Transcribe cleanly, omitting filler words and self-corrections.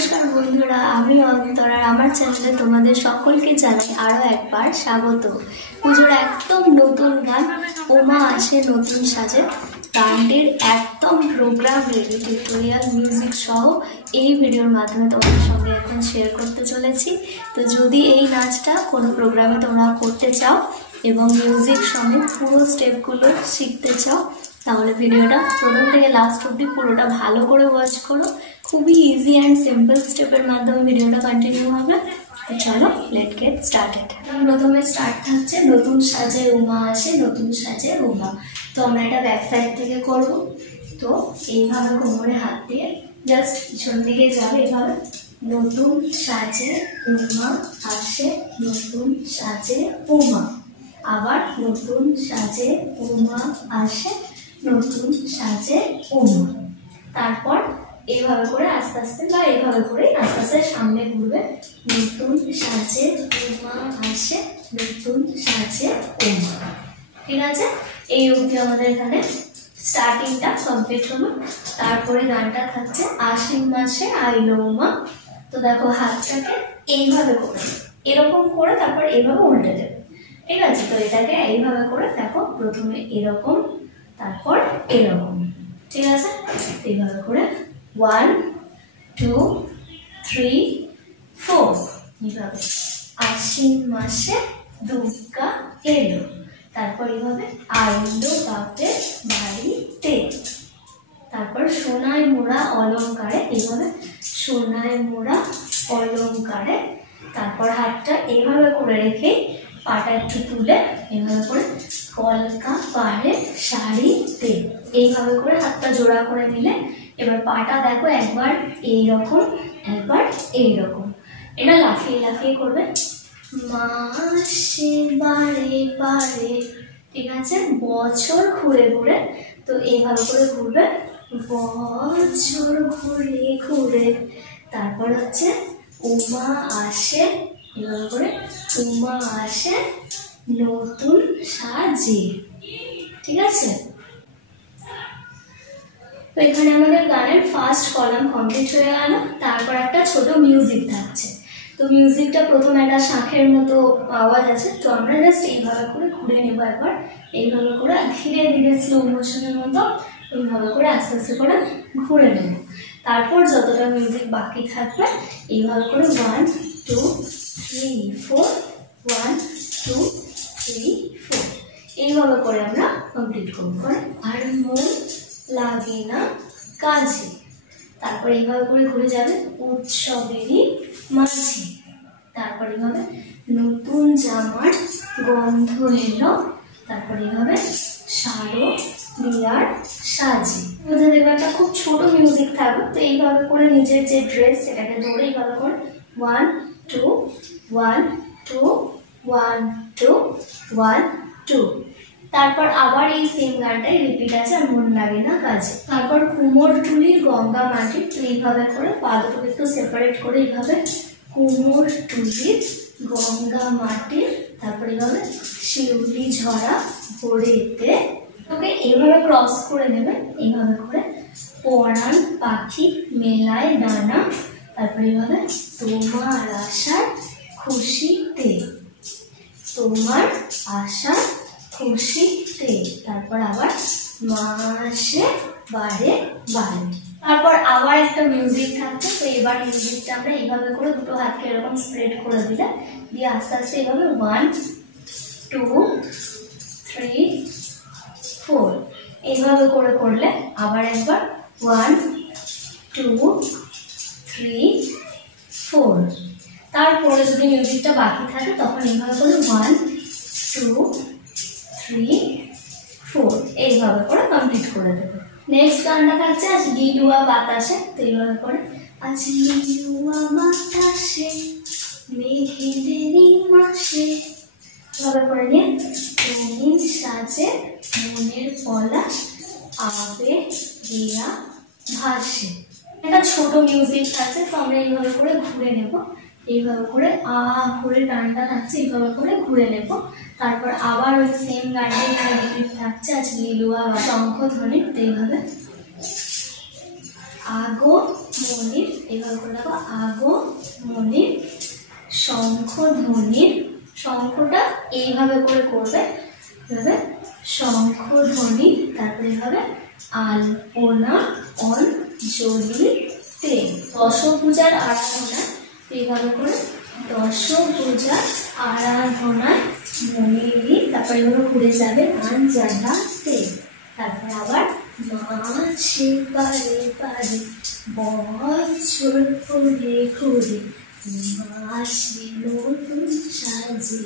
নমস্কার বন্ধুরা, আমি অন্তরা। আমার চ্যানেলে তোমাদের সকলকে জানাই আরও একবার স্বাগত। পুজোর একদম নতুন গান ওমা আসে নতুন সাজে, গানটির একদম প্রোগ্রাম রেডি, টিউটোরিয়াল মিউজিক সহ এই ভিডিওর মাধ্যমে তোমাদের সঙ্গে এখন শেয়ার করতে চলেছি। তো যদি এই নাচটা কোনো প্রোগ্রামে তোমরা করতে চাও এবং মিউজিক সমেত পুরো স্টেপগুলো শিখতে চাও, তাহলে ভিডিওটা প্রথম থেকে লাস্ট অবধি পুরোটা ভালো করে ওয়াচ করো। খুবই ইজি অ্যান্ড সিম্পল স্টেপের মাধ্যমে ভিডিওটা কন্টিনিউ হবে। তো চলো, লেট গেট স্টার্টেড। প্রথমে স্টার্ট থাকছে নতুন সাজে উমা আসে নতুন সাজে উমা। তো আমরা এটা ব্যাক সাইড থেকে করব। তো এইভাবে কোমরে হাত দিয়ে জাস্ট পিছন দিকে যাবে, এইভাবে নতুন সাজে উমা আসে নতুন সাজে উমা, আবার নতুন সাজে উমা আসে নতুন সাজে উমা। তারপর এইভাবে করে আস্তে আস্তে বা এইভাবে করে আস্তে আস্তে সামনে ঘুরবে, নতুন সাজে উমা আসে নতুন সাজে উমা। ঠিক আছে, এই অবধি আমাদের এখানে স্টার্টিংটা কমপ্লিট হলো। তারপরে গানটা থাকছে আশ্বিন মাসে আইলো উমা। তো দেখো, হাতটাকে এইভাবে করে এরকম করে তারপর এইভাবে উল্টে দেবে। ঠিক আছে, তো এটাকে এইভাবে করে দেখো, প্রথমে এরকম তারপর এরকম। ঠিক আছে, এইভাবে করে 1 2 3 4 এইভাবে আশ্বিন মাসে দুর্গা এলো, তারপর এইভাবে আইলো বাপের বাড়িতে, তারপর সোনায় মোড়া অলংকারে, এইভাবে সোনায় মোড়া অলংকারে। তারপর হাতটা এইভাবে করে রেখে পাটা একটু তুলে এইভাবে করে কলকা পাড়ে শাড়িতে, এইভাবে করে হাতটা জোড়া করে দিলে এবার পাটা দেখো একবার এইরকম একবার এইরকম, এটা লাফিয়ে লাফিয়ে করবে। মাসে বারে বারে, ঠিক আছে, বছর ঘুরে ঘুরে। তো এইভাবে করে ঘুরবে বছর ঘুরে ঘুরে। তারপর হচ্ছে উমা আসে, এভাবে করে উমা আসে নতুন সাজে। ঠিক আছে, তো এখানে আমাদের গানের ফার্স্ট কলাম কমপ্লিট হয়ে গেল। তারপর একটা ছোট মিউজিক থাকছে। তো মিউজিকটা প্রথমে একটা শাঁখের মতো আওয়াজ আছে, তো আমরা জাস্ট এইভাবে করে ঘুরে নেবো একবার, এইভাবে করে ধীরে ধীরে স্লো মোশনের মতো এইভাবে করে আস্তে আস্তে করে ঘুরে নেব। তারপর যতটা মিউজিক বাকি থাকবে এইভাবে করে 1 2 3 4 1 2 3 4 এইভাবে করে আমরা কমপ্লিট করবো। আর মন লাগে না কাজে, তারপর এইভাবে করে ঘুরে যাবে উৎসবেরই মাঝে। তারপর এইভাবে নতুন জামার গন্ধ এলো, তারপর এইভাবে শাড়ো দিয়ার সাজে। বোঝা দেবে একটা খুব ছোট মিউজিক থাকবে। তো এইভাবে করে নিজের যে ড্রেস সেটাকে ধরে এইভাবে করে 1 2 1 2 1 2 1 2। তারপর আবার এই সেম গানটাই রিপিট আছে, আর মন লাগে না কাজে। তারপর কুমোরটুলির গঙ্গা মাটি, তো এইভাবে করে পা দুটোকে একটু সেপারেট করে এইভাবে কুমোরটুলির গঙ্গা মাটির, তারপর এইভাবে শিউলি ঝরা ভোরেতে, তোকে এইভাবে ক্রস করে নেবে এইভাবে করে পরাণ পাখি মেলায় ডানা, তারপর এইভাবে তোমার আশার খুশিতে, তোমার আশা খুশিতে। তারপর আবার মাসে বারে বারে। তারপর আবার একটা মিউজিক থাকছে। তো এবার মিউজিকটা আমরা এইভাবে করে দুটো হাতকে এরকম স্প্রেড করে দিলে, দিয়ে আস্তে আস্তে এইভাবে 1 2 3 4 এইভাবে করে করলে আবার একবার 1 2 3 4। তারপরে যদি মিউজিকটা বাকি থাকে তখন এইভাবে করে 1 2 3 4 এইভাবে করে কমপ্লিট করে দেবে। নেক্সট গানটা থাকছে আজ লিলুয়া বাতাসে। তো এইভাবে করে আজ লিলুয়া বাতাসে মেঘেদেরই মাসে, এভাবে করে নিয়ে রঙিন সাজে মনের পলাশ আবে দিয়া ভাসে। একটা ছোট মিউজিক থাকছে। তো আমরা এইভাবে করে ঘুরে নেব, এইভাবে করে ঘুরে গানটা থাকছে, এইভাবে করে ঘুরে নেব। তারপর আবার ওই সেম গানটা এখানে রিপিট থাকছে আজ লিলুয়া শঙ্খধ্বনি। তো এইভাবে আগো মনির, এবার করে দেখো আগো মনির, শঙ্খ ধ্বনির, শঙ্খটা এইভাবে করে করবে, এভাবে শঙ্খ ধ্বনি, তারপরে এভাবে আলপনা অঞ্জলিতে, দশভুজার আরাধনা, এইভাবে করে দশভুজার আরাধনায় মনিরি, তারপরে এগুলো ঘুরে যাবে আঞ্জালাতে, তারপরে আবার মাঝে পারে পারে বছর ঘুরে ঘুরে মাসি নতুন সাজে।